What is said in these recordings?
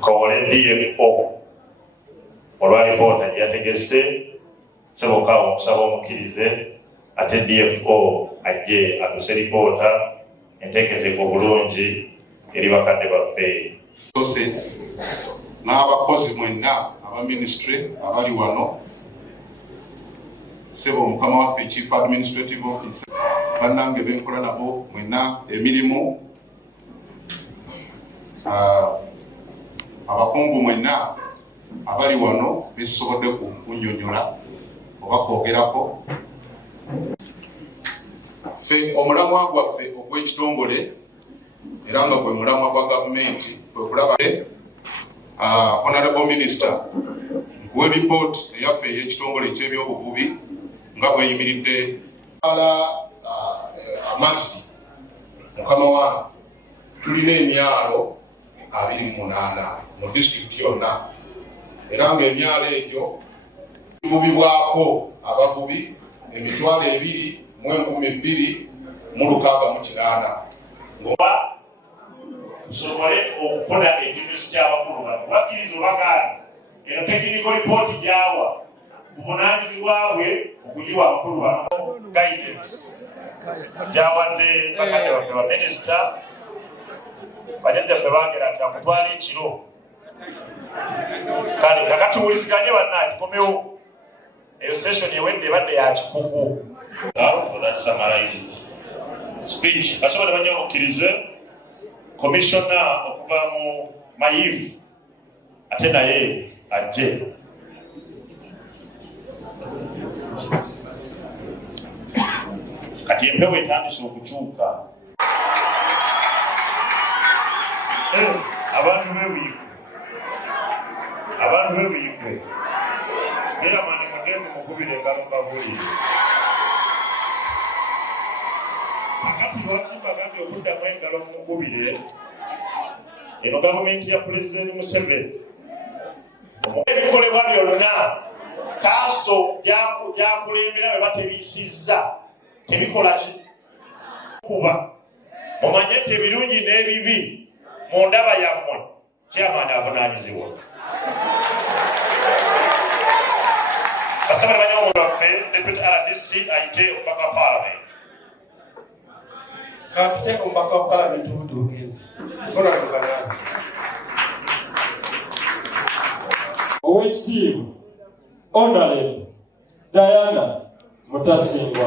Kole DFO olwalipoota yategese seboka okusaba omukirize ate DFO ajje atuse lipoota enteeketeeko obulungi eri bakadde baffe n'abakozi mwenna aba ministry abali wano sebo mukama waffe chief administrative officer bannange benkola nabo mwenna emirimu abakungu mwenna abali wano besobodde kunnyonnyola oba kwogerako ffe omulamwa gwaffe ogw'ekitongole era nga gwe mulamwa gwa gavumenti kwe kulaba honorable minister nkuwe report eyaffe ey'ekitongole eky'ebyobuvubi nga bweyimiridde amazzi mukama wa tulina emyalo 28 mu district yonna era nga emyalo egyo givubibwako abavubi 2,268 ngoba tusobole okufuna ekinyusi ky'abakulu bano bakkiriza obagaana eno technical report gyawa buvunaanyizibwa bwe okugiwa abakulu bano guidance gyawadde bakadde baffe baminisita bajjajjaffe bangera nti akutwala ekiro kale nga katuwuliziganye banna kikomyewo eyo station ewedde ebadde ya kikugu for that summarized speech basobola banya omukkirize commissioner okuva mu mayifu ate naye ajje kati empewo etandise okukyuka abantu b'ebuyigwe eyamani mugende mukubire engalo mbabulire akati lwaki mbagambye okuddamu engalo mukubire eno gavumenti ya pulezidenti Museveni ebikolebwa byonna kaaso gyakulembera bwe batebiisizza tebikola ki kuba mumanye nti ebirungi n'ebibi mu ndaba yammwe kyamaani avunaanyizibwa basabira banyawo waffe deputy RDC ayite omubaka wa parliament kapite omubaka wa parliament obudde bugenzi bonatubanana Owekitiibwa Honorable Diana Mutasingwa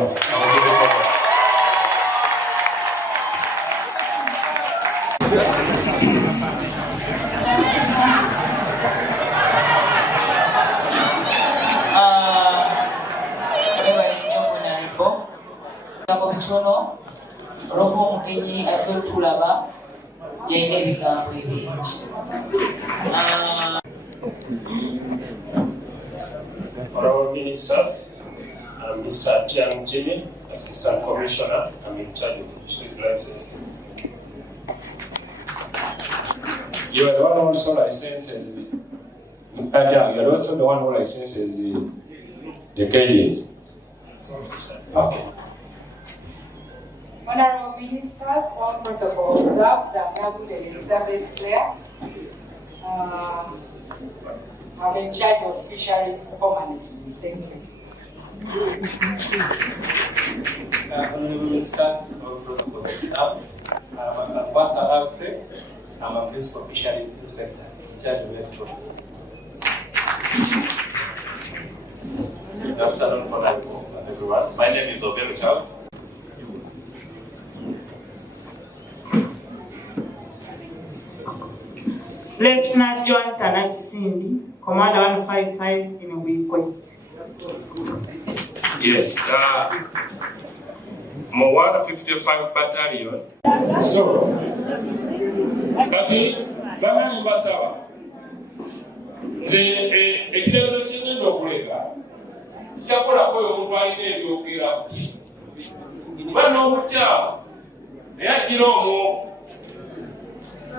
Bitono olwokuba omugenyi azze otulaba yalina ebigambo ebingi. Honorable Ministers, I'm Mr. Tiang Jimmy, Assistant Commissioner. I'm in charge of fisheries licensing. You are the one who also licenses. You are also the one who licenses the carriers. Okay. Honorable Ministers, all protocol observed. I'm Elizabeth Clare. I'm in charge of fisheries management. Thank you. Honorable Ministers, all protocol observed. I'm Ambassador Alfred. I'm a principal fisheries inspector in charge of exports. Good afternoon, Honorable everyone. My name is Obel Charles. Lieutenant John Tanat Cindy, Commander 155 in Wikwe. Yes, my 155 battalion. So, Kati, Bama Mbasawa, the kijakolako oyo omuntu alina ebyogera kuki kuba n'obukyamu naye agira omwo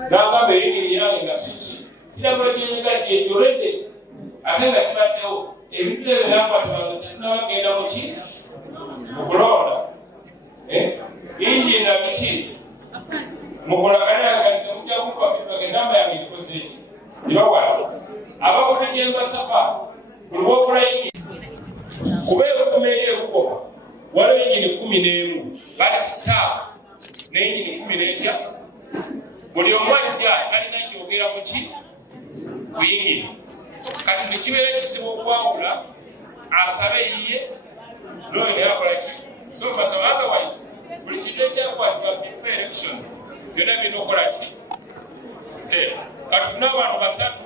n'agamba eyingiri yange nga siki kiragula gyenyiga kyejolede ate nga kibaddewo ebintu ebyo nakwatnabagenda muki mukulonda injina biki mukolaganamujakukwagenda yange ikoze eki ibawala abakotegembasaka kulwokulayini kuba ebufumeyo ebukoba waliwo engini 11 batisita n'engini 10 buli omu ajja talina kyogera muki kuyingini kati nekibeera ekizibu okwawula asabe yiye noyo neyakolaki so basaba otherwise buli kintu ekyakwatibwa before elections byonna birina okukola ki kati tufune abantu basatu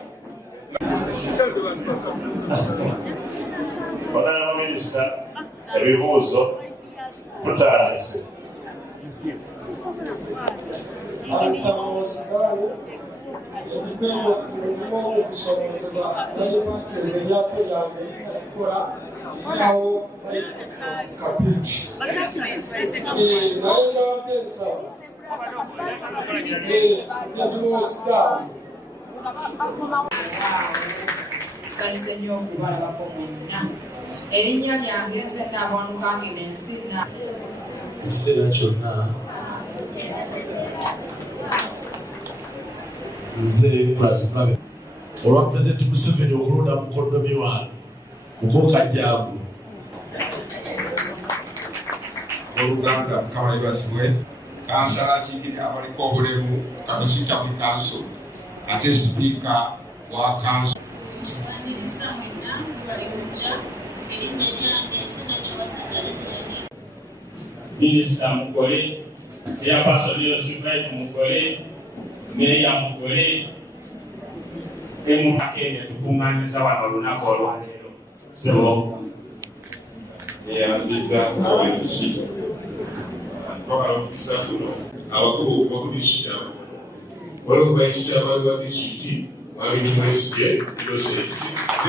Honorable Minister, ebibuuzo tutandise. Nsanyuse nnyo okubalabako bonna. Erinnya lyange nze Nabwanukange n'ensi ekiseera kyonna nze Pulazikulabe olwa Pulezidenti Museveni okulonda mukoddomi wange Mukokajjangu oluganda Mukama yebazibwe kansala kingiri abaliko obulemu kamisita buli kanso ate sipiika wa kanso Minisita mugole, Chairperson Leadership Right mugole, Meya mugole, Kenya tukungaanyiza wano olunaku olwaleero. So, neyanziza abayimusi twagala okukisa kuno abakulu okuva ku disitulikiti abo waliwo vice chairman wa disitulikiti abitibwesije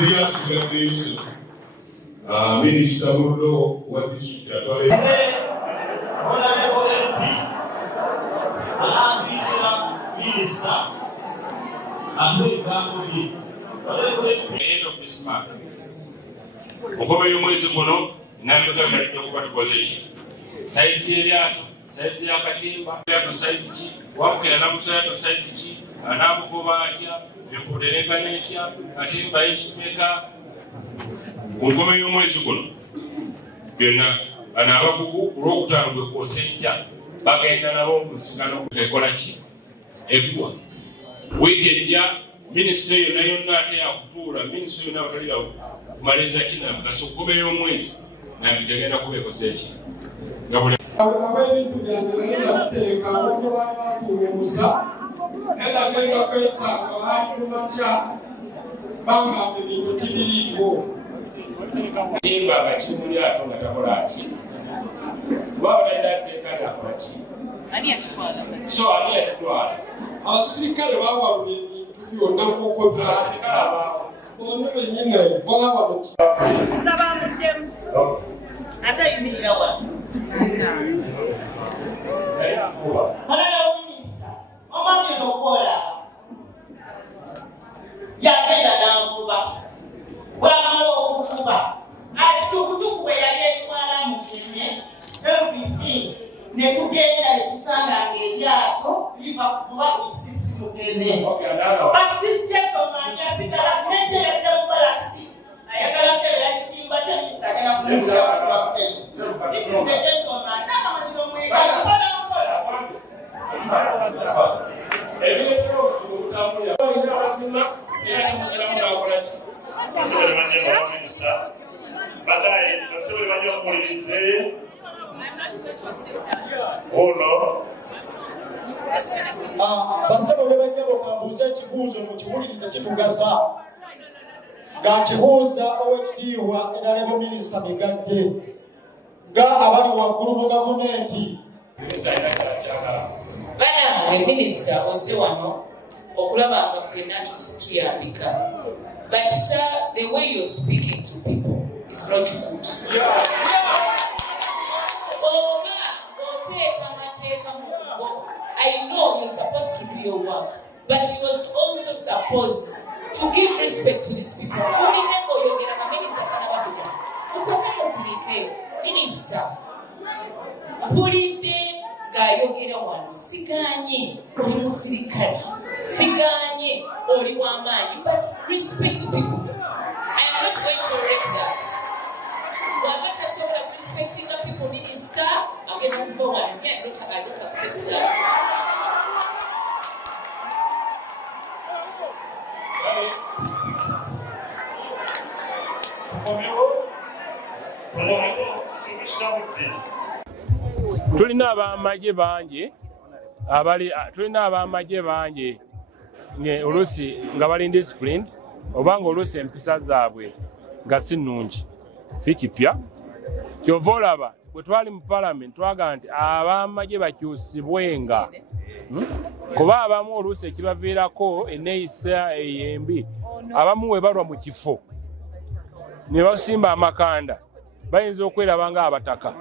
liyasigaddeezo minisita mullo wa disitulikiti atwale end of this month. Okomeyo mwezi muno nabyogagalidde okuba tukoze eki saizi eryato saizi yakatimba yato saizi ki wakukira namusoyato saizi ki anamuvuba atya enkolerengana etya katimba ekimeka ku nkomeyo mwezi guno byonna bano abakugu olwokutaano gwe kwosa enkya bagenda nabo munsingano ekola ki eggwa wiiki ejja minisita yonna yonna ate yakutuula minisita yonna batalira kumaliza kina kasokomeyo omwezi nange tegenda kubeekoza eki ab'ebintu byange nagenda kuteeka abantu baali bakuwumuza era genda kwesanga baali kumakya bangamba ebintu tibiriiwo kimba nga kiri mu lyato nga takola ki kuba batalina tteeka lyakola ki so ani yakitwala abasirikale baawalula ebintu byonna nk'uko byali ono bennyine baawalula nsaba muddemu ate yimirira wano omwami okola yagenda nanvuba bwamala okuvuba asitukutuku bwe yali etwala mukene everything netugenda netusanga ng'eryato liva kuvuba isisi mukene but this gentleman yasigala neteyadde mubalasi ayagalako ebyakitimba kyemisagala this is the gentleman nakamanyiro mwegala basebo bebajja bokambuuza ekibuuzo mukiwulirize kitugasa nga kibuuza owekitiibwa enalebo minisita migadde nga abali waggulu mu gavumenti bana minisita ozze wano okulaba nga ffenna tuyambika but sir the way you're speaking to people is not good. I know you're supposed to do your work, but you was also supposed to give respect to these people. Minister, pulide gayogera wano siganye oli musirikale siganye oli w'amaanyi, but respect people. I am not going to correct that. Wabata sobola respecting the people, minister, agenda kuva wano again, I don't accept that. Tulina abamagye bangi oluusi nga bali disciplined oba nga oluusi empisa zaabwe nga si nnungi si kipya. Kyova olaba bwe twali mu Parliament twaga nti abamagye bakyusibwenga kuba abamu oluusi ekibaviirako enneeyisa eyembi abamu we balwa mu kifo ne basimba amakanda bayinza okweraba nga abataka.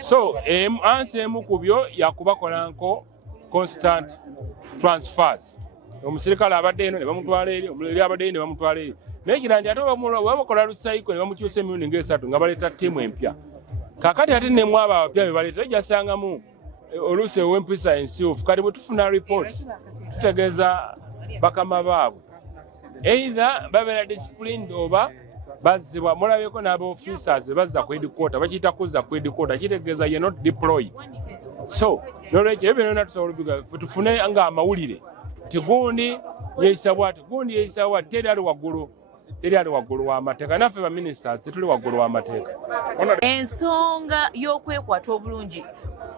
So ansi emu ku byo yakubakolanko constant transfers. Omusirikale abadde eno ne bamutwala eri, omuliri abadde ne bamutwala eri. Naye kira nti ate bamukola lusaiko ne bamukyusa emirundi ng'esatu nga baleeta ttiimu empya. Kaakati ate ne mwaba abapya be baleeta tejasangamu oluusi ow'empisa ensiufu. Kati bwe tufuna reports tutegeeza bakama baabwe either babeera disciplined oba bazzibwa. Mulabeko n'aba officers bazza ku headquarter bakiyita kuzza ku headquarter kitegeeza ye not deploy. So nolwekyo ebyo byonna tusobola obiga tufune nga amawulire ti gundi yeeyisa bw'ati gundi yeeyisa bw'ati teri ali waggulu w'amateeka. Naffe ba ministers tetuli waggulu w'amateeka. Ensonga y'okwekwata obulungi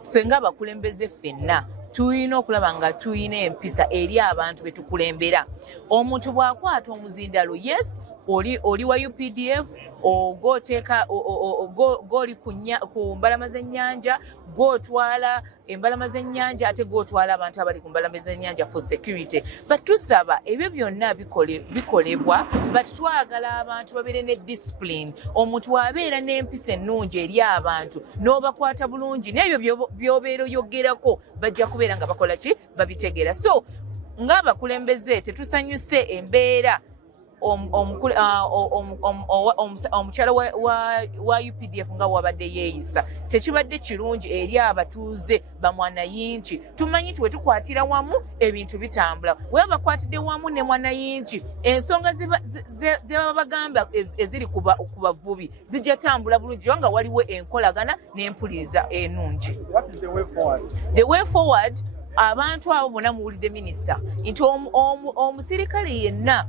ffe ng'abakulembeze ffenna tulina okulaba nga tulina empisa eri abantu be tukulembera. Omuntu bw'akwata omuzindalo yes oli wa UPDF ogoteka goli ku mbalama z'ennyanja gotwala embalama z'ennyanja ate gotwala abantu abali ku mbalama z'ennyanja for security. But tusaba ebyo byonna bikolebwa but twagala abantu babeere ne discipline. Omuntu wabeera n'empisa ennungi eri abantu n'obakwata bulungi n'ebyo by'obeera oyogerako bajja kubeera nga bakola ki babitegeera. So ng'abakulembeze tetusanyuse embeera omukyala wa UPDF nga wabadde yeeyisa tekibadde kirungi eri abatuuze bamwanayinki. Tumanyi nti wetukwatira wamu ebintu bitambula. Wewe bakwatidde wamu ne mwanayinki ensonga ze baba bagamba eziri ku bavubi zijja tambula bulungi nga waliwo enkolagana n'empuliriza ennungi. The way forward abantu abo bonna muwulidde minisita nti omusirikale yenna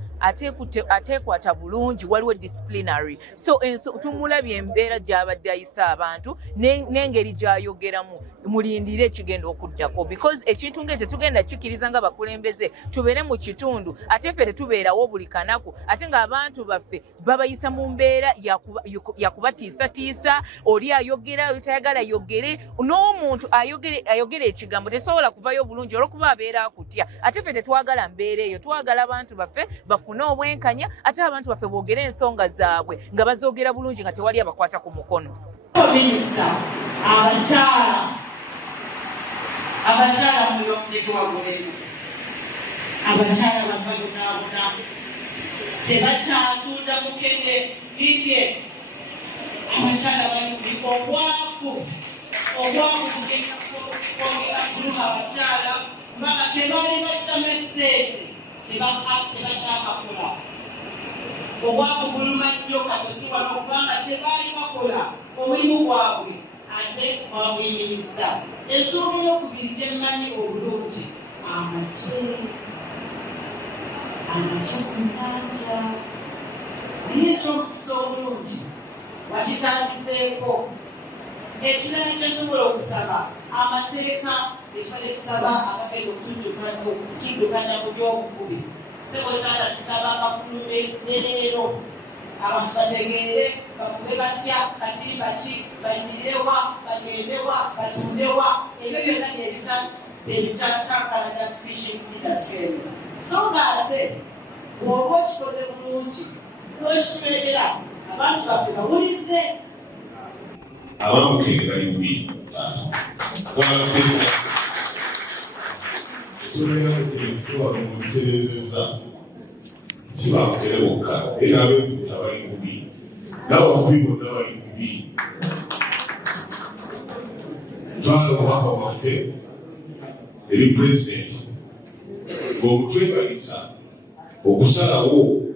ateekwata bulungi waliwo disciplinary. So tumulabye embeera gy'abadde ayisa abantu n'engeri gy'ayogeramu mulindire ekigenda okuddako because ekintu ng'ekyo tugenda kikiriza nga bakulembeze tubeere mu kitundu ate ffe tetubeerawo buli kanaku ate ng'abantu baffe babayisa mu mbeera yakubatiisatiisa oli ayogera oli tayagala ayogere n'omuntu ayogera ekigambo tesobola kuvayo bulungi olw'okuba abeera akutya. Ate ffe tetwagala mbeera eyo, twagala abantu baffe bafune obwenkanya ate abantu baffe boogere ensonga zaabwe nga bazoogera bulungi nga tewali abakwata ku mukono. Abakyala muliro omutege waggulemu abakyala bafayonaabona tebakyatunda mukene bibye abakyala bali obwavu kugenda kuluma abakyala mbanga tebali bajjamu esente tebakyakakola obwavu buluma nnyo katosobola okubanga tebali bakola omulimu gwabwe ate bawuyimiriza. Ensonga ey'okubiri gye mmanyi obulungi amagye ku nnyanja naye eky'omukisa obulungi wakitandiseeko. Ekirala kyensobola okusaba amateeka etusaba agagenda okutuddukanya mu byobuvubi sebozaala tusaba abafulume ne leero abantu bategeere bakube batya katimba ki bayimirirewa bagendewa batundewa ebyo byonna ebitatankalanya fishing industry. So nga ate bw'oba okikoze bulungi n'okituleetera abantu baffe bawulize abamukenge bali bubi wabapesa ekyolera kuterefuwa mukiterezeza sibakere bokka era abebuta bali bubi n'abavubi bonna bali bubi twala obubaka bwaffe eri pulezidenti ng'omutwegaliza okusalawo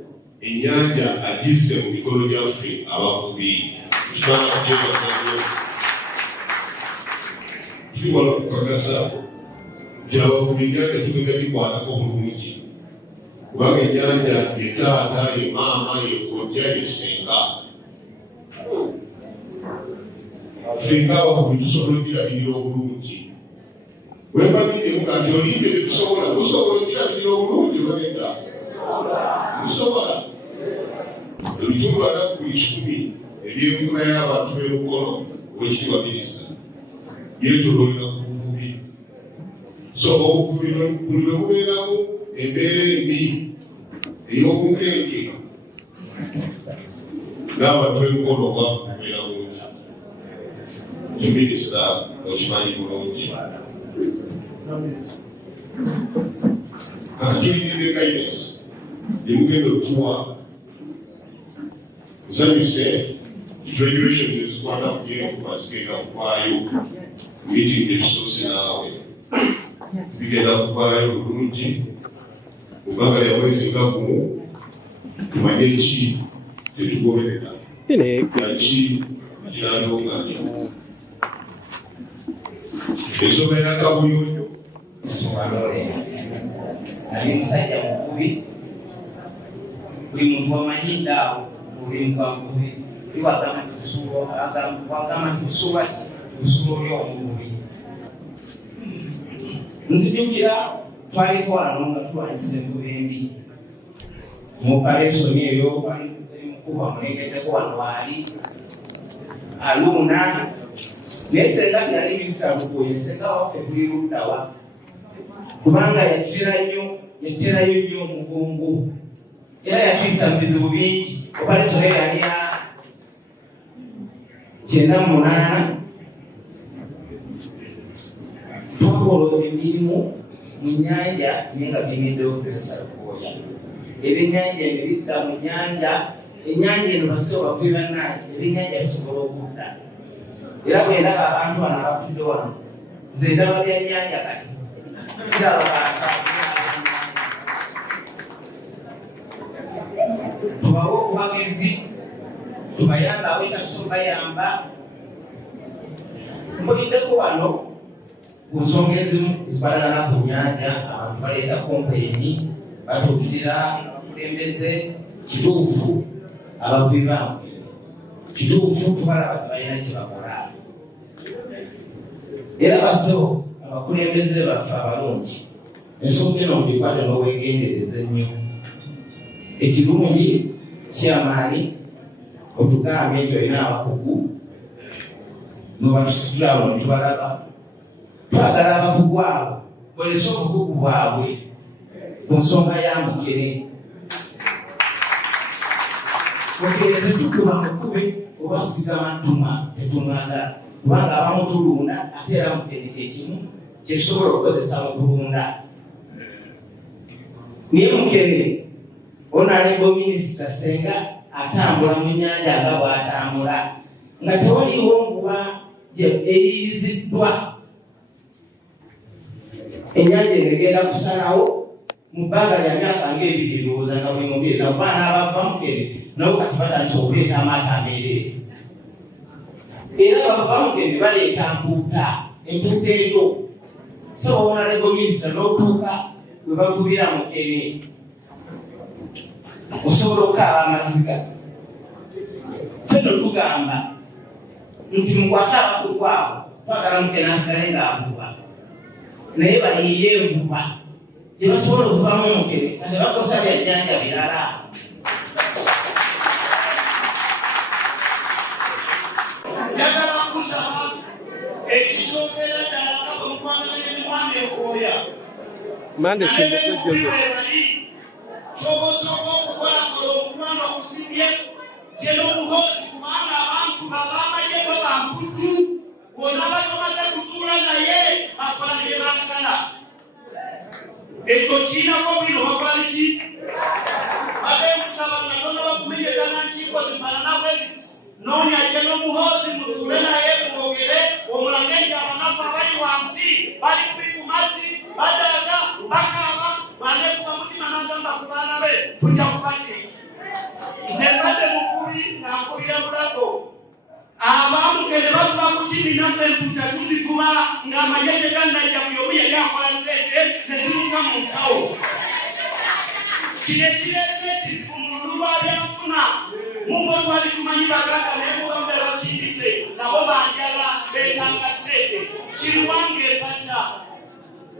ennyanja agizze mu mikono gyaffe abavubi tuli wano kukakasa nti abavubi ennyanja tugenda gikwatako bulungi kubanga ennyanja ye taata ye maama ye kojja ye senga fenga abavubi tusobola ogirabirira obulungi wembabirimu kanti olimbe tetusobola tusobola ogirabirira obulungi olwedda tusobola ebitundu ana ku 10 ebyenfuna y'abantu b'emukono owekitiibwa minisita byetololera ku buvubi so obuvubi buli lwe bubeeramu embeera embi ey'obukenke n'abantu b'emukono obwavu bubeera bungi minisita okimanyi bulungi kati tulindidde guidance emugenda otuwa nsanyuse regulation ezikwata ku byenfuna zigenda kuvaayo meeting ekisoose naawe bigenda kuvaayo bulungi mubanga lya mwezi nga gumu tumanye ki tetugoberera naki kinatonganya ensonga yakabuyonjo nali musajja muvubi buli muntu wamanyindaawo mulimu gwa muvubi iwagamba nti kusuuba ti kusuuba oli omuvubi nzijukira twaliko wano nga tulwanyisa envubi embi mu operation eyo mukuba mulengeddeko wano waali aluuna naye senga tyali bisita lukuye senga waffe kuli luddawa kubanga yaterayo nnyo omugongo era yatwisa mu bizibu bingi operation eyo yali ya 98 twakola emirimu mu nnyanja naye nga byemeddewo pesa lukoya ebyennyanja ebyo bidda mu nnyanja ennyanja eno basiba bakubi bannange ebyennyanja bisobola okudda era bwendaba abantu bano abatudde wano nze ndaba byannyanja kati siraba bantu tubawe obubagezi tubayamba awetakusobayamba mbuliddeko wano ku nsonga ezimu zibalagana ku nnyanja abantu baleeta kompeeni batuukirira abakulembeze kituufu abavubi bamwe kituufu tubalaba tebalina kyebakola era baseho abakulembeze baffe abalungi ensonga eno mubikwate n'obwegendereza ennyo ekirungi kyamaani otugambye nti olina abakugu nobatusitula abo netubalaba twagala abakugu abo bolese obukugu bwabwe ku nsonga ya mukene mukene tetukuba mukube oba sigama ntuma tetumwagala kubanga abamutulunda ate era mukene kyekimu kyekisobola okukozesa mu kulunda naye mukene onalebo minisita senga atambula mu nnyanja nga bw'atambula nga tewaliwo nkuba eyiyiziddwa ennyanja eno egenda kusalawo mu bbanga lya myaka ng'ebiri ndowooza nga buli mugere nakubaana abava mukere nabo kati batandisa okuleeta amaato ameereere era bava mukere baleeta mpuuta empuuta ejo so onalebo minisita n'otuuka we bavubira mukere osobola okukaaba amaziga feno tugamba nti mukwate abakugu abo twagala mukene asigale ng'avuba naye bayiye envuba gyebasobola okuvamu omukene kati bakosa byajjanja birala njagala kusaba ekisookera ddala nga bwe mukwagala emwanda ekooya ky'oba osooka okukola kola omwana okusibye Jeno Muhoozi kubanga abantu babamaye bo bamputu wonna batomaze kutuula naye bakola bye baagala. Ekyo kiinako bino bakola biki? Babeemusaba nga tonna bakumenyekana nkiiko zifaanana bwezi. Noonya Jeno Muhoozi mutuule naye mwogere omulage nti abanaku abali wansi bali ku mazzi badaaga bakaaba banekuba mutima n'agamba ku baana be tujja kubateeka. Nze mbadde mukubi ng'ankubira bulago. Abamugende bavuga ku kimi naffe empuuta tuzikuba ng'amagye tegannajja buli omu yali akola ssente ne ziruka mu nsawo. Kino ekireese ekizibu mu lulwa byanfuna mubo twali tumanyi baganda naye mubambe basindise nabo banjala beetanga ssente. Kiriwange empata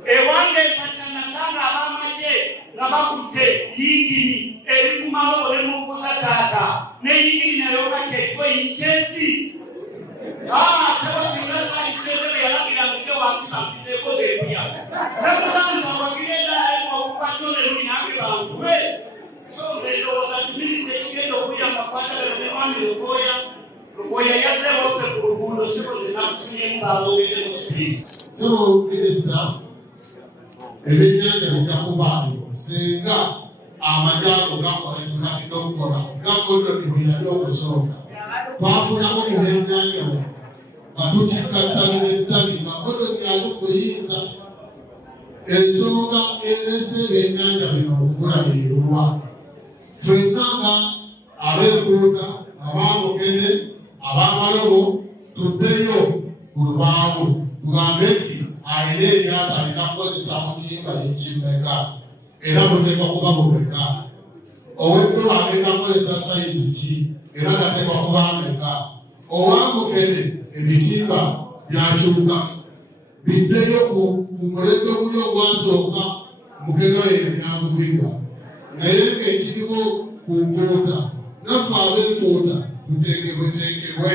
ewange empata nasanga abamagye nga bakutte yingini erikumawo olemukuza taata ne yingini nayo katekwe yinkezi sebasinasalisente yalagira nzike wansi bampiseeko zepya nekulanza wagirendaemo okufatoneluni nange bankube so nze ndowooza tuminisa ekigenda okuyamba kwatagala ne mwami Lukoya yazewaffe ku luguudo siko zinakufunyemu balogende mu sipiidi. So minisita ebyennyanja bitakubaalo singa amajaago gakola ekibadde okukola gagodoni bwe yali okusooka twafunako mu byennyanja nga tukikkattali n'ettali nga godoni ali kuyinza ensonga erese ebyennyanja bino okugula yerulwa ffenna nga ab'enkuuta abamugende abamalobo tuddeyo ku lubaawo tugambe nti ayina eryata alina kukozesa mutimba yekimeka era muteekwa kuba mumeka oweddo agenda kukozesa sayizi ki era gateekwa kuba meka owamugende ebitimba byakyuka biddeyo ku mulembe oguli ogwasooka mugendo eyo byavubirwa naye ng'ekiriwo ku nkuuta naffe ab'enkuuta tuteekebweteekebwe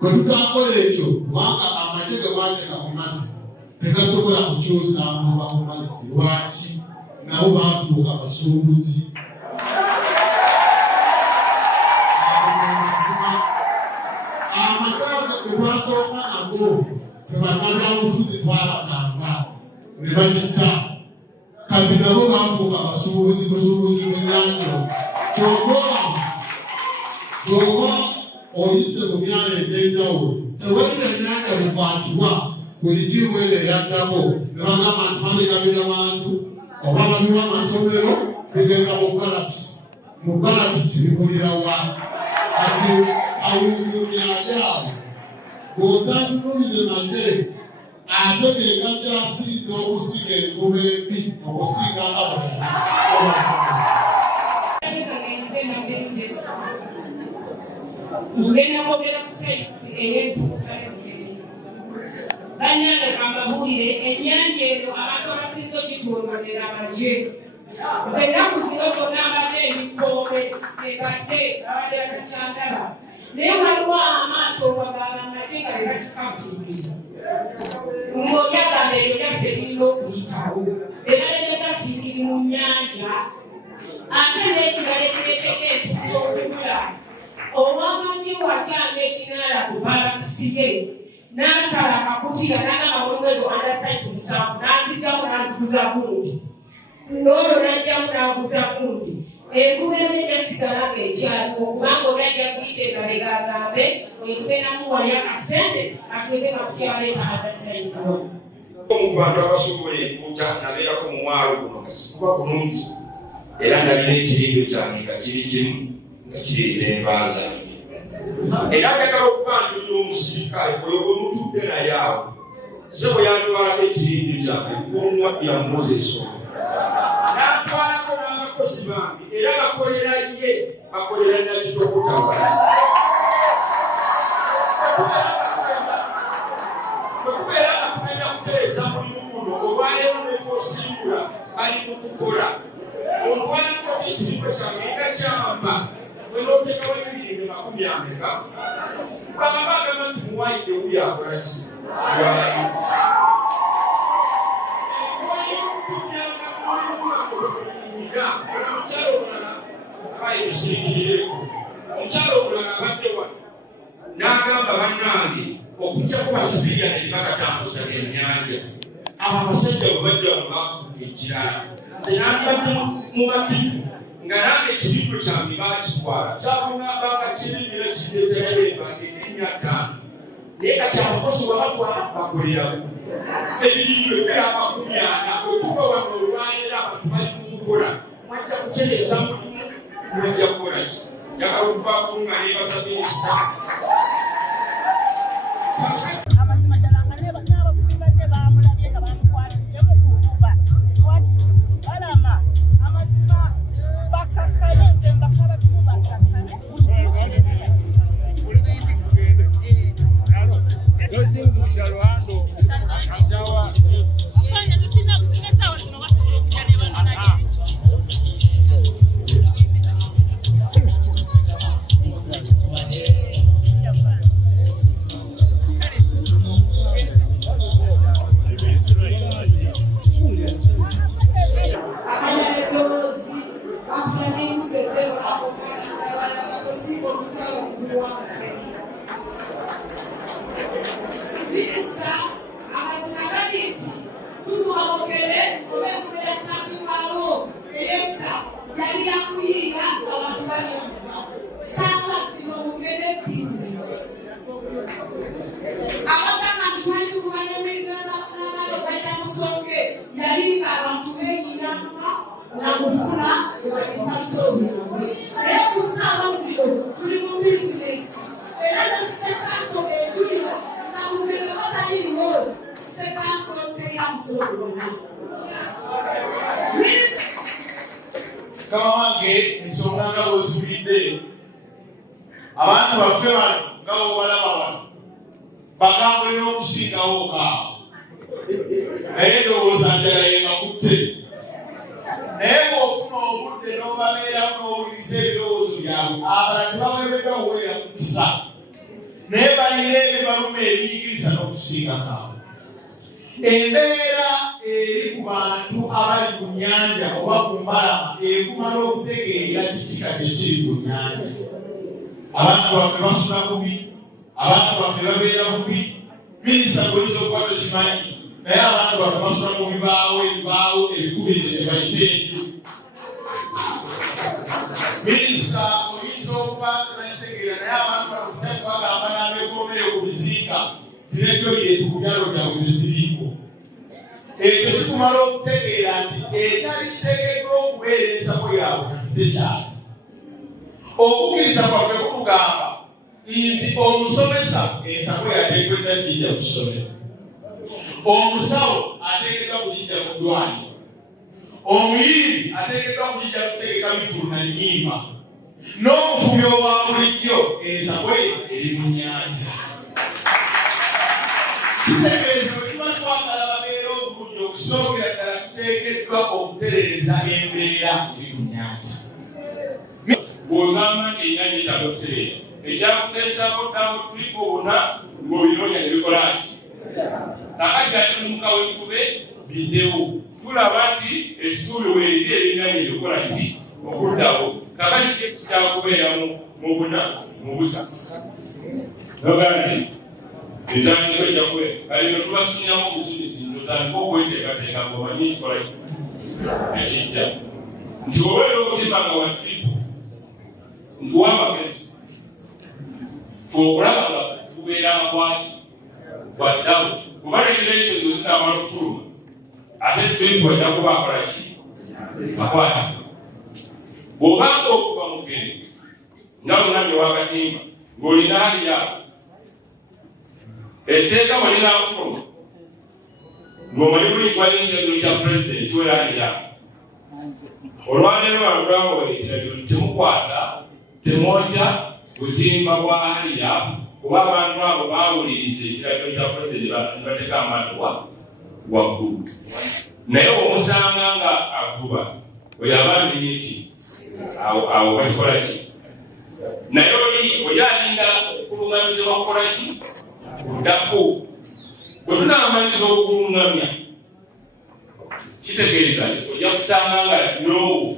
bwe tutakola ekyo kubanga amagye ge baateeka ku mazzi tegasobola kukyusa nvuba mu mazzi lwaki nabo baafuuka abasuubuzi. Amataga ge twasooka nago tebannabyabufuzi twabagamba ne bakita kati nabo baafuuka abasuubuzi busuubuzi bw'ennyanja ky'oba oyise mu myala egy'enjawulo tewali ennyanja bikwatibwa buli tiimu eno eyaddako ne bagamba nti babigabira bantu oba babiwa amasomero bigenda mu balakisi bikulira wa kati awunyumyalyabo bw'otatunulire mate ate gegakyasiiza okusiga enkuba embi okusinga ngenda kwogera ku sayizi ey'empuuta y'omugeni bannange kambabuulire ennyanja eno abantu abasinza ogitwononera amagye nze ennaku zino zonna mbadde ebikombe ebadde abadde batakyandaba naye waliwo amaato wagaba amagye nga bebakikafuulira ng'olyagamba eryo lyaffe lirina okuyitawo era lyogafiikiri mu nnyanja ate n'ekirala ekireeteka empuuta okugula owamanyi wakyanga ekinaala ku balakisiye n'asala akakutiya n'agamba buli mwezi wandasayizi 7 n'aziggamu n'aziguza gundi n'olwo n'ajjamu n'aguza gundi enkuba emu esigala ng'ekyaliwo kubanga olyajja kuyita endala agambe oyitugenda muwali akasente atuleke bakukyaleeta andasayizi wano. Mu bantu abasobola empuuta nabeerako mu mwalo guno kasikuba bulungi era ndabira ekirindo kyange nga kiri kimu nga kireeta embaaza era njagala okubandulira omusirikale oyo bwe mutudde naye awo sebo yantwalako ekirindo kyange kulumwa bya mozeso n'atwalako n'abakozi bange era bakolera ye bakolera nakitokutaba okubeera nga tugenda kutereeza mulimu guno olwaleero nekosimbula bali mu kukola ontwalako ekirindo kyange nga kyamba wenotekawo ebibiri makumi ameka baba bagamba nti muwayide owuli akola ki omukyalo omulala abayibisirikirireko omukyalo omulala abadde wano n'agamba bannange okujjako basibirya ne bakatambuza ennyanja abo abasajja bwe bajja wano baafuuka ekirala nze nandibadde mu batipu nga nange ekibindo kyange baakitwala kyakungambanga kirinira kireeterayo ebange n'ennya ttaano naye kati abakozi wabatwala bakoleraku ebibindo ebyamakumi 40 okuva wano olwanyera abantu bali mukukola mwajja kutereeza mulimu mwajja kukola ki njagala okuvaako nga neebaza minisita kama wange ensonga nga bw'oziwulidde abantu baffe bano nga bwebalaba wano bakambule n'okusingawo kaawo naye ndowooza njala yengakutte naye bw'ofuna obudde n'obabeeramu n'owuliriza ebirowoozo byabwe abalala tebaweereddwa kuweera ku kisa naye balina ebibaluma ebiyigiriza n'okusinga kaawo embeera eri ku bantu abali ku nnyanja oba ku mbalama ekumala okutegeera kiki kati ekiri ku nnyanja abantu baffe basula bubi abantu baffe babeera bubi minisita goyinza okuba tokimanyi naye abantu baffe basula mu bibaawo ebikubire ne bayita enju minisita oyinza okuba tonakitegeera naye abantu balokutaki bagamba n'abeekomere ku bizinga tireddo yetukubyalo byabwe teziriiko ekyo kikumala okutegeera nti ekyali kiteekeddwa okubeera ensako yaabwe kati tekyali okukkiriza kwaffe kutugamba nti omusomesa ensako yateekeddwa kujja ku ssomero omusawo ateekeddwa kujja mu ddwaliro omuyimbi ateekeddwa kujja kutegeka bifulu na nnyimba n'omufubi owa bulijjo ensako ye eri mu nnyanja kitegeeza bwe tuba twagala babeera obulungi okusookera ddala tuteekeddwa okutereeza embeera eri ku nnyanja bw'ogamba nti ennyanja etagotereera ekyakuteesako tawo tuliko buna ng'obinoonya ne bikola nti kakati ate mumuka w'enfube biddewo tulaba nti essuubi weeri ebinanye ebikola nti okuddawo kakati kyakubeeramu mu buna mu busa nogamba nti etandika ejjakwe alino tubasinyamu obusinisi totandika okweteekateeka ng'omanyi ekikola ekijja nti obeera obutima nga watiipu ntuwa amagezi fe okulaba nga tubeera amakwaki waddawo kuba regulations ozinaamala okufuluma ate tripu ajja kuba akola ki makwati bw'obanga okuva mu gere nga munamye wakatimba ng'olina haliyaako etteeka walinafuluma ng'omanyi buli kiwalinjagiro kya pulezidenti kiwera haliyaako olwaleero balugulawo ekiragiro temukwata temwokya butimba bwa haliyaako kuba abantu abo bawuliriza ekiragiro kya pulezidenti nibateeka amaato waggulu naye omusanga nga avuba oyo abamenye ki awo bakikola ki naye oli alinda kulungamizibwa kukola ki kuddaku bwe tunaamaliza okulungamya kitegeeza nti ojja kusanga nga no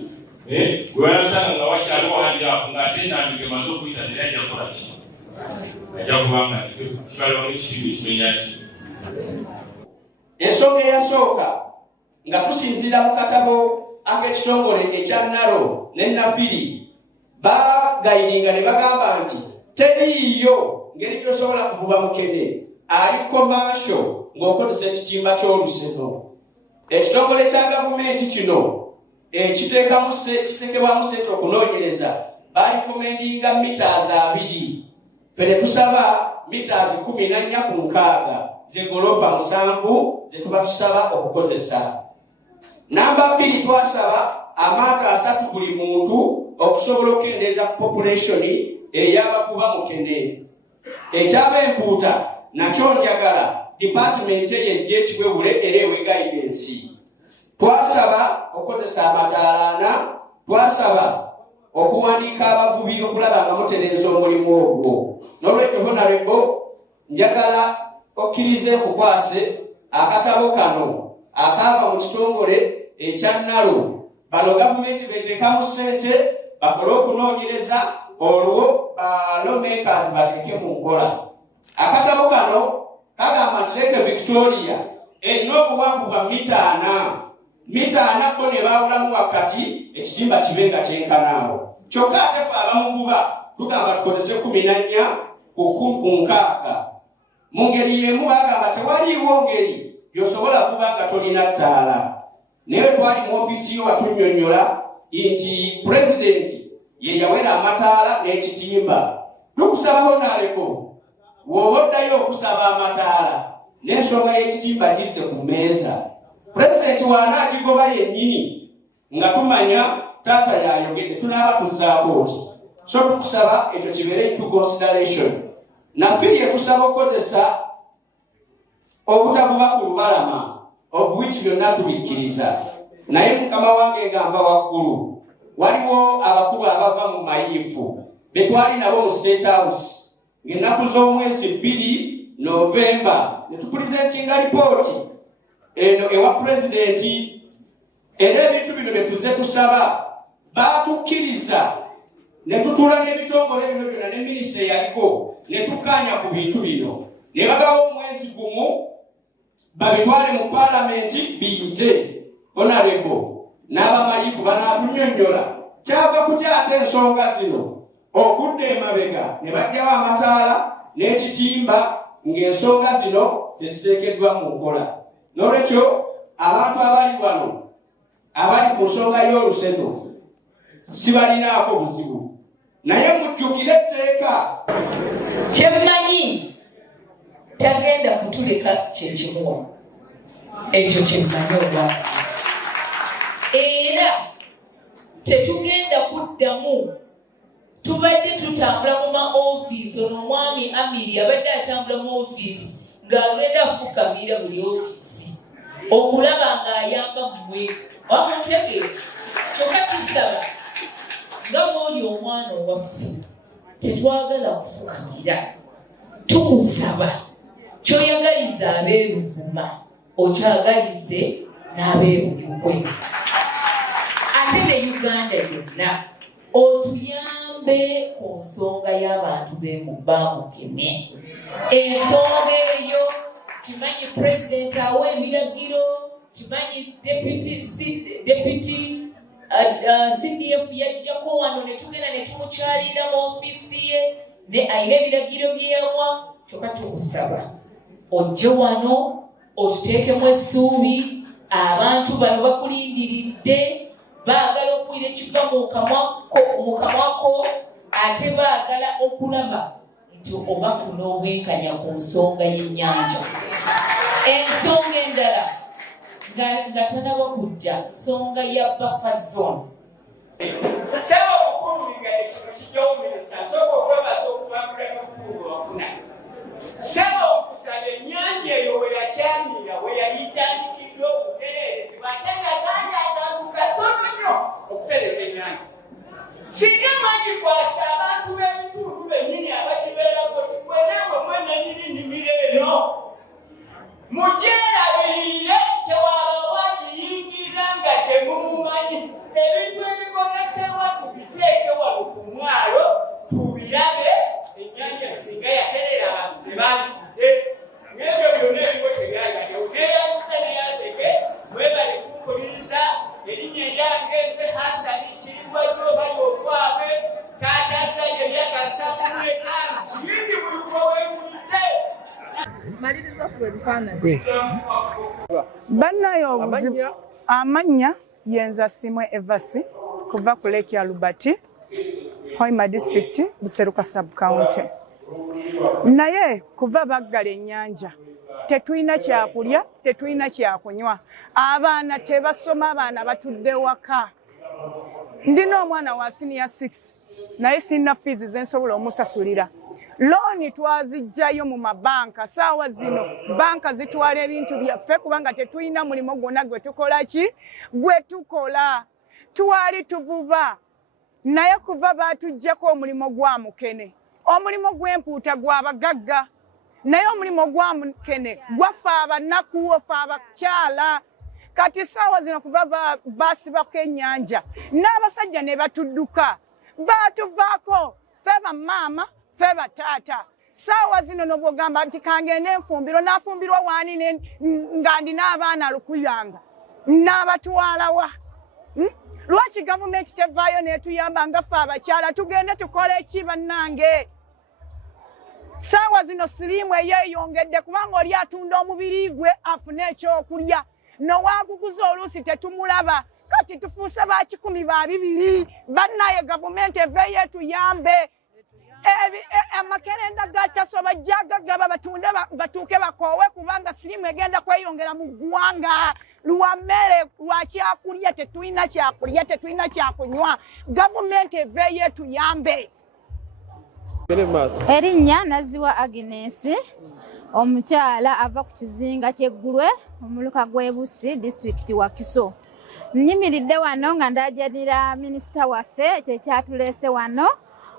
Gweyasanga nga wakyaliwo handyapo ng'ate nambike maze okuyita naye ajja kukola ki? Ajja kubanga kitwaliwo n'ekisinga ekimenya ki? Ensonga eyasooka nga tusinziira mu katabo ak'ekitongole ekya Naro ne Nafiri bagayiringa ne bagamba nti teriiyo ngeri gyosobola kuvuba mukene ali komansho ng'okozesa ekitimba ky'oluseno. Ekitongole kya gavumenti kino kiteekebwamu sente okunoonyereza balikomendinga mitaazi 2. Ffe ne tusaba mitaazi 14 ku 6 zegolofa 7 zetuba tusaba okukozesa. Namba 2 twasaba amaato 3 buli muntu okusobola okukendeeza ku population ey'abavuba mukene. Ekyaba empuuta nakyo njagala department yejje ekibwebule era ewe guidance. Twasaba okukozesa amataala 4, twasaba okuwandiika abavubi okulaba nga mutereeza omulimu ogwo. N'olwekyo Honorable njagala okkirize kukwase akatabo kano akaava mu kitongole ekya Naro. Bano gavumenti beteekamu ssente bakole okunoonyereza olwo lawmakers bateeke mu nkola. Akatabo kano kagamba nti Lake Victoria erina obuwanvu bwa mita 4 bo ne baawulamu wakati ekitimba kibe nga kyenkanaawo. Kyokka ate ffe abamuvuba tugamba tukozese 14 ku 6. Mu ngeri y'emu bagamba tewaliiwo ngeri gy'osobola kuba nga tolina ttaala. Naye twali mu ofiisi yo watunnyonnyola nti pulezidenti ye yawera amataala n'ekitimba. Tukusaba Honorable w'oba oddayo okusaba amataala n'ensonga y'ekitimba gizze ku mmeeza. Pulezidenti waanaagigoba yennyini nga tumanya taata yayogedde tunaaba tuzzaako ki. So tukusaba ekyo kibeere into consideration. Naffe ye tusaba okukozesa obutavuba ku lubalama of which byonna tubikkiriza. Naye mukama wange ngamba waggulu waliwo abakulu abava mu mayiifu be twali nabo mu State House ng'ennaku z'omwezi 2 Novemba ne tupulizentinga ripooti eno ewa pulezidenti era ebintu bino bye tuzze tusaba baatukkiriza ne tutuula n'ebitongole bino byonna ne minisita yaliko ne tukkaanya ku bintu bino ne babawo omwezi gumu babitwale mu paalamenti biyite. Honorable n'abamayifu banaatunnyonnyola kyava kukyata ensonga zino okudda emabega ne bajjawo amataala n'ekitimba ng'ensonga zino teziteekeddwa mu nkola. N'olwekyo abantu abali wano abali ku nsonga y'oluseno sibalinaako buzibu, naye mujjukire etteeka. Kyemmanyi tagenda kutuleka kyekimuwa ekyo kyemmanyi olwa era tetugenda kuddamu. Tubadde tutambula mu ma-ofiisi, ono omwami Amiri abadde atambula mu ofiisi ng'agenda afukamira buli ofiisi okulaba ng'ayamba mmwe wamutegeera. Kyokka tusaba nga bw'oli omwana owaffe tetwagala kufukamira, tukusaba ky'oyagaliza abeeruvuma okyagalize n'abeerujukwe ate ne Uganda yonna otuyambe ku nsonga y'abantu b'Emubamukene. Ensonga eyo kimanyi pulezidenti awa ebiragiro, kimanyi deputy CDF yajjako wano ne tugenda ne tumukyalira mu ofiisi ye ne ayina ebiragiro bye yawa. Kyokka tukusaba ojje wano otuteekemu essuubi. Abantu bano bakulindiridde baagala okuwulira ekiva mu kamwako ate baagala okulaba nti obafuna obwenkanya ku nsonga y'ennyanja. Ensonga endala nga tanaba kujja nsonga ya buffer zone. Saba obukulu bigale kino kijjawo minisita nsooka okwebaza okubangula n'obukulu bwebafuna. Saba okusala ennyanja eyo we yakyamira we yali tandikiddwa okutereerezebwa ate nga gandi atambuka tono nnyo okutereza ennyanja. Singa mwagikwasa abantu b'ebitundu bennyini abagibeerako tikwenaawe mwenanyini nnimiro eno mugyerabirire tewaaba wagiyingira nga temumumanyi ebintu ebikozesa Bannaye obuzibu amanya yenza simwe Evasi kuva ku Lake ya Lubati Hoima District Buseruka Sub County. Naye kuva baggala ennyanja tetulina kyakulya tetulina kyakunywa abaana tebasoma abaana batudde waka. Ndina omwana wa senior 6 naye sina fees zensobola omusasulira. Looni twazijjayo mu mabanka saawa zino banka zitwala ebintu byaffe kubanga tetulina mulimo gwonna gwe tukola ki gwe tukola twali tuvuba naye kuva baatuggyako omulimo gwa mukene omulimo gw'empuuta gw'abagagga naye omulimo gwa mukene gwaffe abanaku waffe abakyala kati saawa zino kuva baasibako ennyanja n'abasajja ne batudduka baatuvaako ffe bamaama ffe bataata saawa zino n'obwogamba nti kangende enfumbiro n'afumbirwa waani nga ndina abaana lukuyanga n'abatwalawa. Lwaki gavumenti tevaayo n'etuyamba nga ffe abakyala tugende tukole eki bannange? Saawa zino siriimu eyeeyongedde kubanga oli atunda omubiri gwe afune ekyokulya nowaaguguza oluusi tetumulaba kati tufuuse ba 100 ba 200 bannaye gavumenti eveeyo etuyambe. Amakerenda gatasoba jagagaba batunde batuuke bakoowe kubanga siriimu egenda kweyongera mu ggwanga lwa mmere lwa kyakulya tetulina kyakulya tetulina kyakunywa gavumenti eveeyo etuyambe. Erinnya Naziwa Agnes omukyala ava ku kizinga ky'Eggulwe omuluka gw'Ebusi disitulikiti Wakiso. Nnyimiridde wano nga ndaajanira minisita waffe kye kyatuleese wano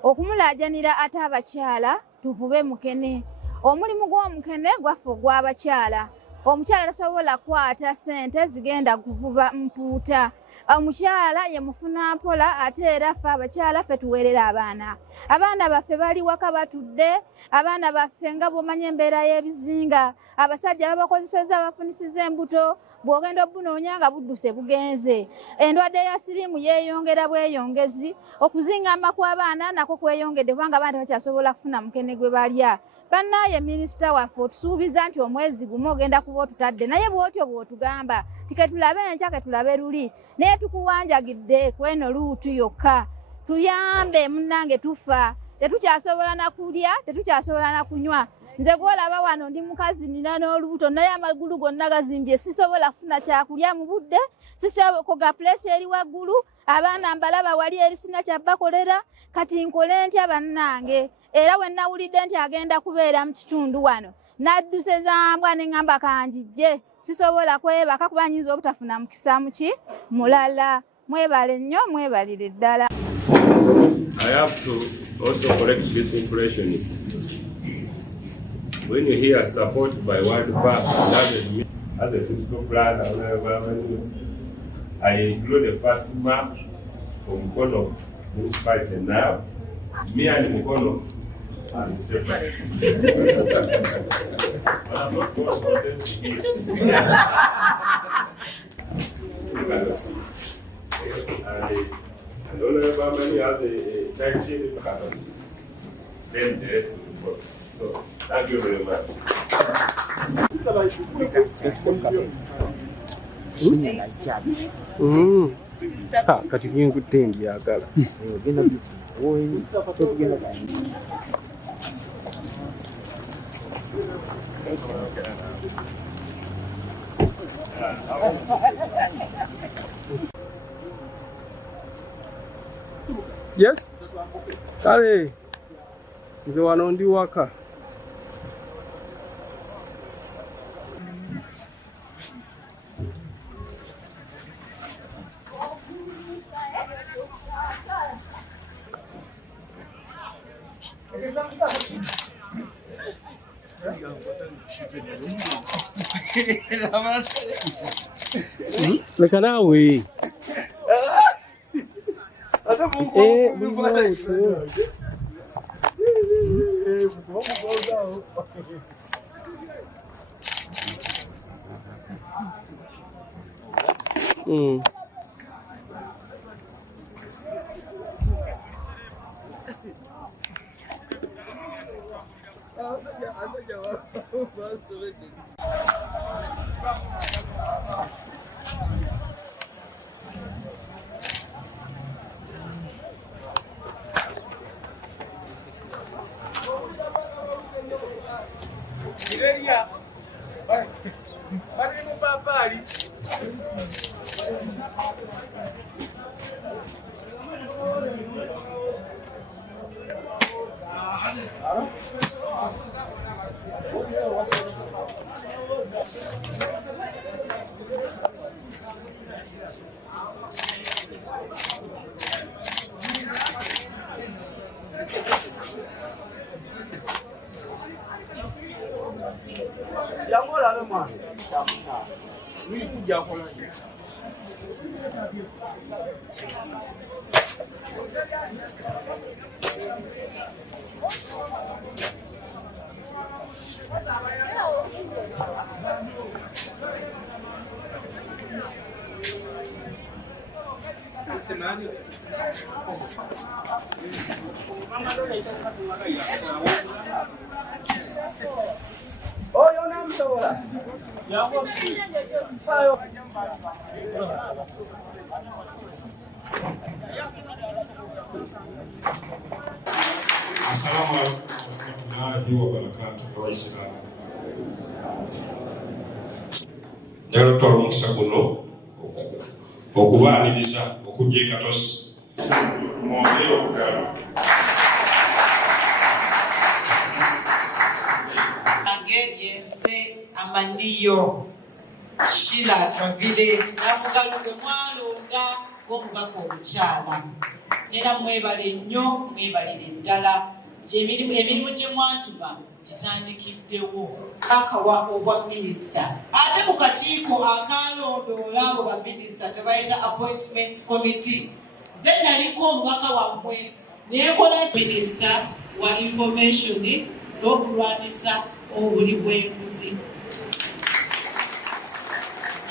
okumulaajanira ate abakyala tuvube mukene. Omulimu gw'omukene gwaffe ogw'abakyala. Omukyala tasobola kwata ssente zigenda kuvuba mpuuta. Omukyala ye mufuna mpola ate era ffe abakyala ffe tuweerera abaana. Abaana baffe bali waka batudde, abaana baffe nga bw'omanya embeera y'ebizinga. Abasajja babakozeseza bafunisiza embuto, bw'ogenda obunoonya nga budduse bugenze. Endwadde ya siriimu yeeyongera bweyongezi, okuzingama kw'abaana nako kweyongedde kubanga abaana tebakyasobola kufuna mukene gwe balya. Bannaye minisita waffe otusuubiza nti omwezi gumu ogenda kuba otutadde naye bw'otyo bw'otugamba tike tulabe enkya ke tulabe luli naye tukuwanjagidde kweno luutu yokka tuyambe munnange tufa tetukyasobola na kulya tetukyasobola na kunywa. Nze gw'olaba wano ndi mukazi nina n'olubuto naye amagulu gonna gazimbye sisobola kufuna kyakulya mu budde sisobola pulesi eri waggulu abaana mbalaba wali eri sina kyabbakolera kati nkole ntya bannange. Era we nawulidde nti agenda kubeera mu kitundu wano nadduseza mbwa ne ngamba kanjijje sisobola kwebaka kuba nyinza obutafuna mukisa muki mulala. Mwebale nnyo mwebalire ddala. I have to also correct this impression. When you hear support by World Bank, as a physical planner, I include the first map for Mukono municipality now. Me and Mukono are separate. But I'm not going to contest here. And all of our money has a child sharing capacity. Then the rest of the world. So, thank you very much. Kati kinkutendi yakala. Ogenda oyi tokugenda kanyi. Yes? Kale. Nze wano ndi waka. Leka nawe. Assalamu alaikum warahmatullahi wabarakatuh ya Waislamu. Njagala tutwala omukisa guno okubaaniriza okujja e Katosi. Mwongere okugaba. Yenze amaniyo Shila Travile namugaluke mwalonga ng'omubaka omukyala. Nera mwebale nnyo mwebalire ddala emirimu gye mwantuma gitandikiddewo akawa obwa minisita ate ku kakiiko akalondoola abo baminisita tebayita appointments committee ze naliko omubaka wammwe nekola minisita wa information n'okulwanisa obuli bw'enguzi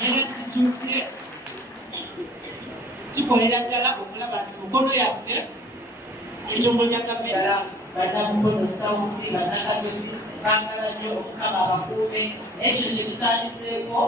era situke tukolera ddala okulaba nti mukono yaffe enjongonya kamera banamukono sauti banakatosi bangala nnyo okukaba abakuume ekyo kye tutandiseeko